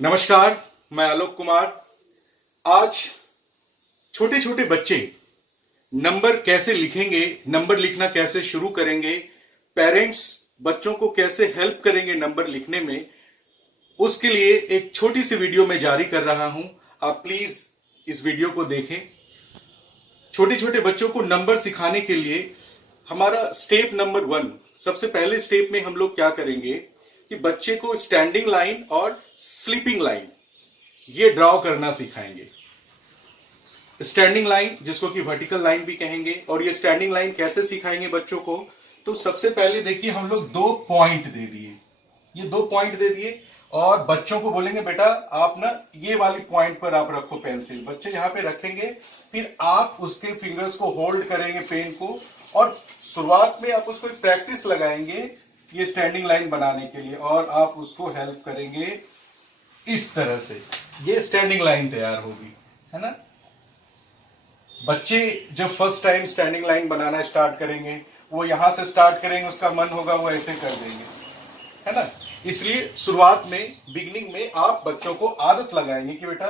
नमस्कार, मैं आलोक कुमार। आज छोटे छोटे बच्चे नंबर कैसे लिखेंगे, नंबर लिखना कैसे शुरू करेंगे, पेरेंट्स बच्चों को कैसे हेल्प करेंगे नंबर लिखने में, उसके लिए एक छोटी सी वीडियो मैं जारी कर रहा हूं। आप प्लीज इस वीडियो को देखें। छोटे छोटे बच्चों को नंबर सिखाने के लिए हमारा स्टेप नंबर 1, सबसे पहले स्टेप में हम लोग क्या करेंगे कि बच्चे को स्टैंडिंग लाइन और स्लीपिंग लाइन ये ड्रॉ करना सिखाएंगे। स्टैंडिंग लाइन जिसको कि वर्टिकल लाइन भी कहेंगे, और ये स्टैंडिंग लाइन कैसे सिखाएंगे बच्चों को, तो सबसे पहले देखिए हम लोग 2 पॉइंट दे दिए, ये 2 पॉइंट दे दिए और बच्चों को बोलेंगे बेटा आप ना ये वाली पॉइंट पर आप रखो पेंसिल। बच्चे यहां पे रखेंगे, फिर आप उसके फिंगर्स को होल्ड करेंगे पेन को, और शुरुआत में आप उसको एक प्रैक्टिस लगाएंगे ये स्टैंडिंग लाइन बनाने के लिए, और आप उसको हेल्प करेंगे इस तरह से। ये स्टैंडिंग लाइन तैयार होगी, है ना। बच्चे जब फर्स्ट टाइम स्टैंडिंग लाइन बनाना स्टार्ट करेंगे, वो यहां से स्टार्ट करेंगे, उसका मन होगा वो ऐसे कर देंगे, है ना। इसलिए शुरुआत में बिगिनिंग में आप बच्चों को आदत लगाएंगे कि बेटा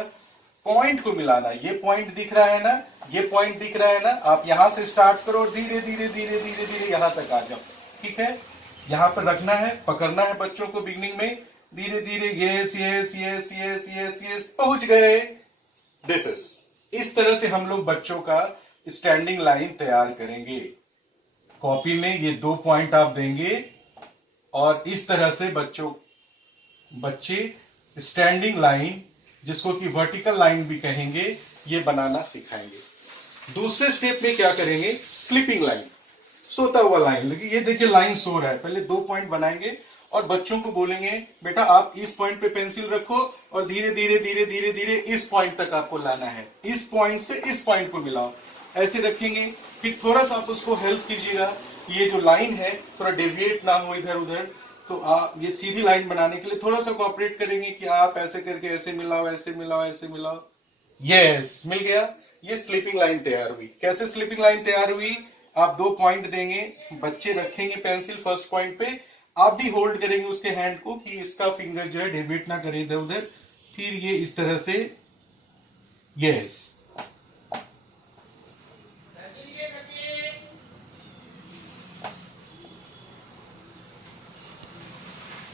पॉइंट को मिलाना, ये पॉइंट दिख रहा है ना, ये पॉइंट दिख रहा है ना, आप यहां से स्टार्ट करो और धीरे धीरे धीरे धीरे धीरे यहां तक आ जाओ। ठीक है, यहां पर रखना है, पकड़ना है बच्चों को बिगिनिंग में, धीरे धीरे yes yes yes yes yes yes पहुंच गए। दिस इज, इस तरह से हम लोग बच्चों का स्टैंडिंग लाइन तैयार करेंगे। कॉपी में ये 2 पॉइंट आप देंगे और इस तरह से बच्चे स्टैंडिंग लाइन जिसको कि वर्टिकल लाइन भी कहेंगे ये बनाना सिखाएंगे। दूसरे स्टेप में क्या करेंगे, स्लीपिंग लाइन, सोता हुआ लाइन। लेकिन ये देखिए लाइन सो रहा है, पहले 2 पॉइंट बनाएंगे और बच्चों को बोलेंगे बेटा आप इस पॉइंट पे पेंसिल रखो और धीरे धीरे धीरे धीरे धीरे इस पॉइंट तक आपको लाना है, इस पॉइंट से इस पॉइंट को मिलाओ, ऐसे रखेंगे। फिर थोड़ा सा आप उसको हेल्प कीजिएगा, ये जो लाइन है थोड़ा डेविएट ना हो इधर उधर, तो आप ये सीधी लाइन बनाने के लिए थोड़ा सा कोऑपरेट करेंगे कि आप ऐसे करके ऐसे मिलाओ, ऐसे मिलाओ, ऐसे मिलाओ। यस, मिल गया, ये स्लीपिंग लाइन तैयार हुई। कैसे स्लीपिंग लाइन तैयार हुई, आप 2 पॉइंट देंगे, बच्चे रखेंगे पेंसिल फर्स्ट पॉइंट पे, आप भी होल्ड करेंगे उसके हैंड को कि इसका फिंगर जो है डेविएट ना करे इधर उधर, फिर ये इस तरह से यस।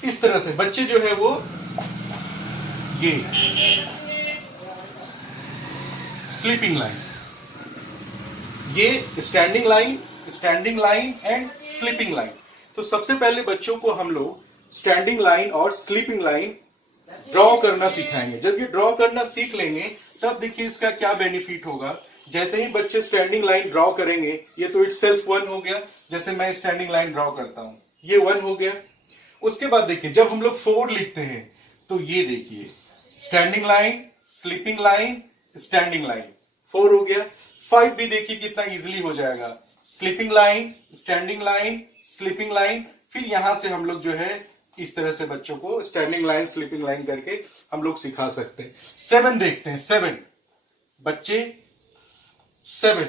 इस तरह से बच्चे जो है वो ये स्लीपिंग लाइन, ये standing line and sleeping line. तो सबसे पहले बच्चों को हम लोग स्टैंडिंग लाइन और स्लीपिंग लाइन ड्रॉ करना सिखाएंगे। जब ये ड्रॉ करना सीख लेंगे तब देखिए इसका क्या बेनिफिट होगा। जैसे ही बच्चे स्टैंडिंग लाइन ड्रॉ करेंगे, ये तो इट सेल्फ 1 हो गया, जैसे मैं स्टैंडिंग लाइन ड्रॉ करता हूं ये 1 हो गया। उसके बाद देखिए जब हम लोग 4 लिखते हैं तो ये देखिए standing line, sleeping line, standing line, 4 हो गया। 5 भी देखिए कितना इजीली हो जाएगा, sleeping line, standing line, sleeping line, फिर यहां से हम लोग जो है इस तरह से बच्चों को स्टैंडिंग लाइन स्लीपिंग लाइन करके हम लोग सिखा सकते हैं। 7 देखते हैं, 7 बच्चे 7,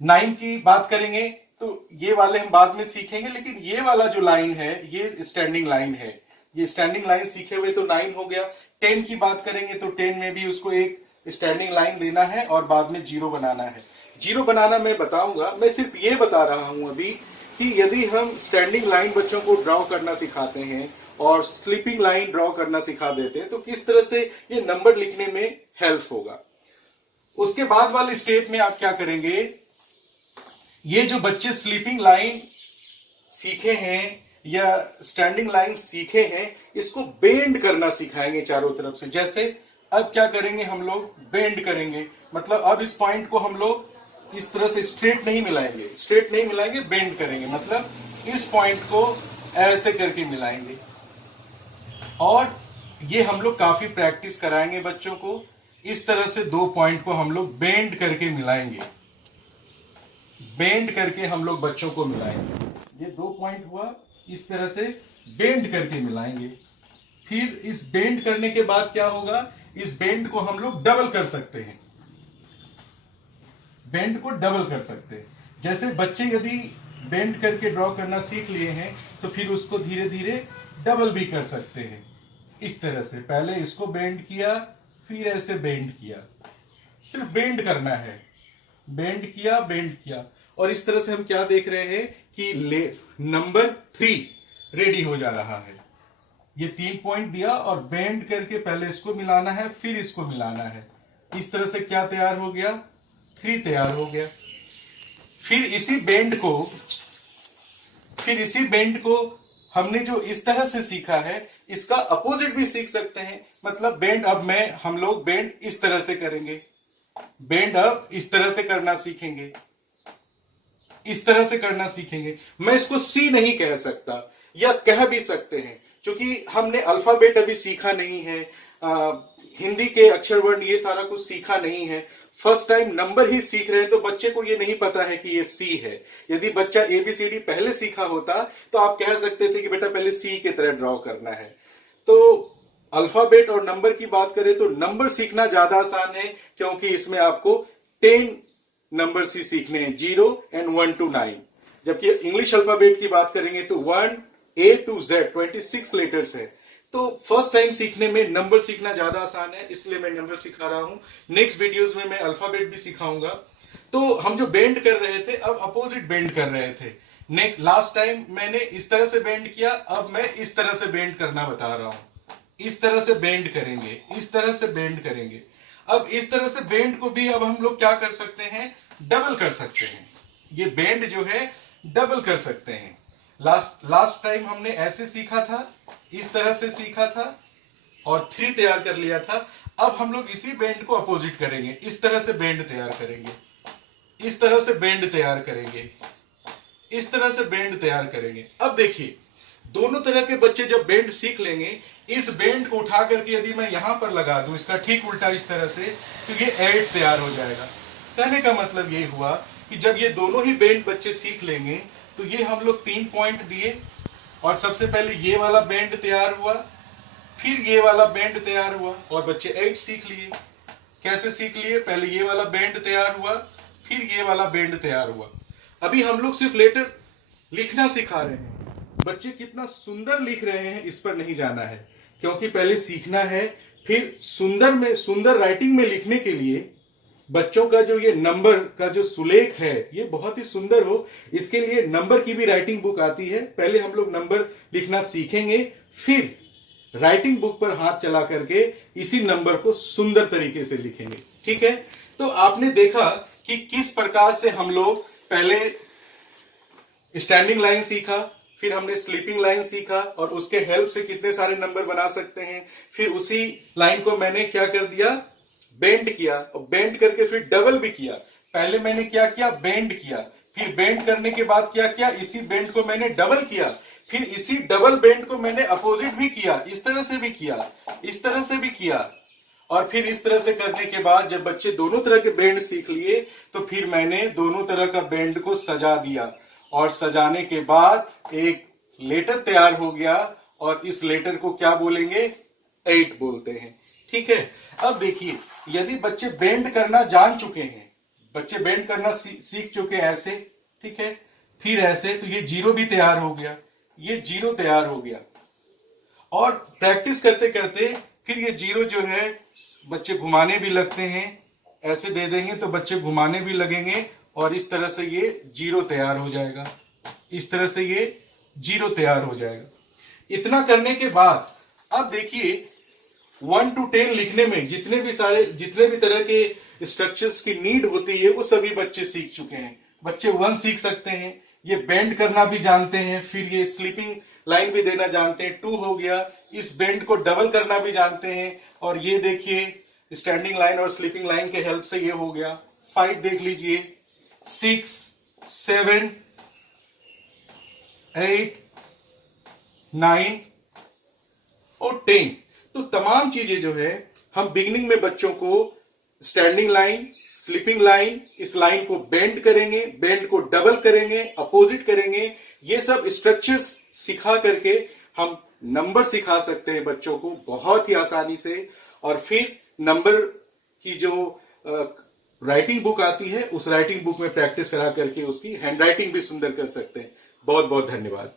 9 की बात करेंगे तो ये वाले हम बाद में सीखेंगे, लेकिन ये वाला जो लाइन है ये स्टैंडिंग लाइन है, ये स्टैंडिंग लाइन सीखे हुए तो 9 हो गया। 10 की बात करेंगे तो 10 में भी उसको एक स्टैंडिंग लाइन देना है और बाद में 0 बनाना है। 0 बनाना मैं बताऊंगा, मैं सिर्फ ये बता रहा हूं अभी कि यदि हम स्टैंडिंग लाइन बच्चों को ड्रॉ करना सिखाते हैं और स्लीपिंग लाइन ड्रॉ करना सिखा देते हैं तो किस तरह से ये नंबर लिखने में हेल्प होगा। उसके बाद वाले स्टेप में आप क्या करेंगे, ये जो बच्चे स्लीपिंग लाइन सीखे हैं या स्टैंडिंग लाइन सीखे हैं इसको बेंड करना सिखाएंगे चारों तरफ से। जैसे अब क्या करेंगे, हम लोग बेंड करेंगे, मतलब अब इस पॉइंट को हम लोग इस तरह से स्ट्रेट नहीं मिलाएंगे, बेंड करेंगे, मतलब इस पॉइंट को ऐसे करके मिलाएंगे। और ये हम लोग काफी प्रैक्टिस कराएंगे बच्चों को। इस तरह से 2 पॉइंट को हम लोग बेंड करके मिलाएंगे, बेंड करके हम लोग बच्चों को मिलाएंगे। ये 2 पॉइंट हुआ, इस तरह से बेंड करके मिलाएंगे। फिर इस बेंड करने के बाद क्या होगा, इस बेंड को हम लोग डबल कर सकते हैं, बेंड को डबल कर सकते हैं। जैसे बच्चे यदि बेंड करके ड्रॉ करना सीख लिए हैं तो फिर उसको धीरे धीरे डबल भी कर सकते हैं, इस तरह से पहले इसको बेंड किया, फिर ऐसे बेंड किया, सिर्फ बेंड करना है, बेंड किया, बेंड किया। और इस तरह से हम क्या देख रहे हैं कि नंबर 3 रेडी हो जा रहा है। ये 3 पॉइंट दिया और बेंड करके पहले इसको मिलाना है, फिर इसको मिलाना है। इस तरह से क्या तैयार हो गया, 3 तैयार हो गया। फिर इसी बेंड को हमने जो इस तरह से सीखा है, इसका अपोजिट भी सीख सकते हैं। मतलब बेंड अब हम लोग बेंड इस तरह से करेंगे, बेंड अब इस तरह से करना सीखेंगे, इस तरह से करना सीखेंगे। मैं इसको सी नहीं कह सकता, या कह भी सकते हैं, क्योंकि हमने अल्फाबेट अभी सीखा नहीं है, हिंदी के अक्षर वर्ण ये सारा कुछ सीखा नहीं है। फर्स्ट टाइम नंबर ही सीख रहे हैं, तो बच्चे को ये नहीं पता है कि ये सी है। यदि बच्चा एबीसीडी पहले सीखा होता तो आप कह सकते थे कि बेटा पहले सी की तरह ड्रॉ करना है। तो अल्फाबेट और नंबर की बात करें तो नंबर सीखना ज्यादा आसान है, क्योंकि इसमें आपको 10 नंबर ही सीखने हैं, 0 and 1 to 9। जबकि इंग्लिश अल्फाबेट की बात करेंगे तो 1 A to Z 26 लेटर्स है। तो फर्स्ट टाइम सीखने में नंबर सीखना ज्यादा आसान है, इसलिए मैं नंबर सिखा रहा हूं। नेक्स्ट वीडियोस में मैं अल्फाबेट भी सिखाऊंगा। तो हम जो बेंड कर रहे थे, अब अपोजिट बेंड कर रहे थे। लास्ट टाइम मैंने इस तरह से बेंड किया, अब मैं इस तरह से बेंड करना बता रहा हूं। इस तरह से बेंड करेंगे, इस तरह से बेंड करेंगे। अब इस तरह से बेंड को भी अब हम लोग क्या कर सकते हैं, डबल कर सकते हैं। ये बेंड जो है डबल कर सकते हैं। लास्ट टाइम हमने ऐसे सीखा था, इस तरह से सीखा था और 3 तैयार कर लिया था। अब हम लोग इसी बेंड को अपोजिट करेंगे, इस तरह से बेंड तैयार करेंगे, इस तरह से बेंड तैयार करेंगे, इस तरह से बेंड तैयार करेंगे। अब देखिए, दोनों तरह के बच्चे जब बेंड सीख लेंगे, इस बेंड को उठा करके यदि मैं यहां पर लगा दूं, इसका ठीक उल्टा इस तरह से, तो ये 8 तैयार हो जाएगा। कहने का मतलब ये हुआ कि जब ये दोनों ही बेंड बच्चे सीख लेंगे, तो ये हम लोग 3 पॉइंट दिए और सबसे पहले ये वाला बेंड तैयार हुआ, फिर ये वाला बेंड तैयार हुआ और बच्चे 8 सीख लिए। कैसे सीख लिए, पहले ये वाला बेंड तैयार हुआ, फिर ये वाला बेंड तैयार हुआ। अभी हम लोग सिर्फ लेटर लिखना सिखा रहे हैं। बच्चे कितना सुंदर लिख रहे हैं इस पर नहीं जाना है, क्योंकि पहले सीखना है। फिर सुंदर राइटिंग में लिखने के लिए बच्चों का जो ये नंबर का जो सुलेख है, ये बहुत ही सुंदर हो, इसके लिए नंबर की भी राइटिंग बुक आती है। पहले हम लोग नंबर लिखना सीखेंगे, फिर राइटिंग बुक पर हाथ चला करके इसी नंबर को सुंदर तरीके से लिखेंगे। ठीक है, तो आपने देखा कि किस प्रकार से हम लोग पहले स्टैंडिंग लाइन सीखा, फिर हमने स्लीपिंग लाइन सीखा और उसके हेल्प से कितने सारे नंबर बना सकते हैं। फिर उसी लाइन को मैंने क्या कर दिया, बेंड किया, और बेंड करके फिर डबल भी किया। पहले मैंने क्या किया, बेंड किया, फिर बेंड करने के बाद क्या किया, इसी बेंड को मैंने डबल किया, फिर इसी डबल बेंड को मैंने अपोजिट भी किया, इस तरह से भी किया, इस तरह से भी किया। और फिर इस तरह से करने के बाद जब बच्चे दोनों तरह के बेंड सीख लिए, तो फिर मैंने दोनों तरह का बेंड को सजा दिया और सजाने के बाद एक लेटर तैयार हो गया और इस लेटर को क्या बोलेंगे, 8 बोलते हैं। ठीक है, अब देखिए, यदि बच्चे बेंड करना जान चुके हैं, बच्चे बेंड करना सीख चुके हैं ऐसे, ठीक है, फिर ऐसे, तो ये 0 भी तैयार हो गया, ये 0 तैयार हो गया। और प्रैक्टिस करते करते फिर ये 0 जो है बच्चे घुमाने भी लगते हैं, ऐसे दे देंगे तो बच्चे घुमाने भी लगेंगे और इस तरह से ये 0 तैयार हो जाएगा, इस तरह से ये 0 तैयार हो जाएगा। इतना करने के बाद अब देखिए 1 to 10 लिखने में जितने भी तरह के स्ट्रक्चर्स की नीड होती है, वो सभी बच्चे सीख चुके हैं। बच्चे 1 सीख सकते हैं, ये बेंड करना भी जानते हैं, फिर ये स्लीपिंग लाइन भी देना जानते हैं, 2 हो गया, इस बेंड को डबल करना भी जानते हैं, और ये देखिए स्टैंडिंग लाइन और स्लीपिंग लाइन के हेल्प से ये हो गया। 5 देख लीजिए, 6, 7, 8, 9 और 10। तो तमाम चीजें जो है हम बिगनिंग में बच्चों को स्टैंडिंग लाइन, स्लीपिंग लाइन, इस लाइन को बेंड करेंगे, बेंड को डबल करेंगे, अपोजिट करेंगे, ये सब स्ट्रक्चर्स सिखा करके हम नंबर सिखा सकते हैं बच्चों को बहुत ही आसानी से। और फिर नंबर की जो राइटिंग बुक आती है, उस राइटिंग बुक में प्रैक्टिस करा करके उसकी हैंड राइटिंग भी सुंदर कर सकते हैं। बहुत बहुत धन्यवाद।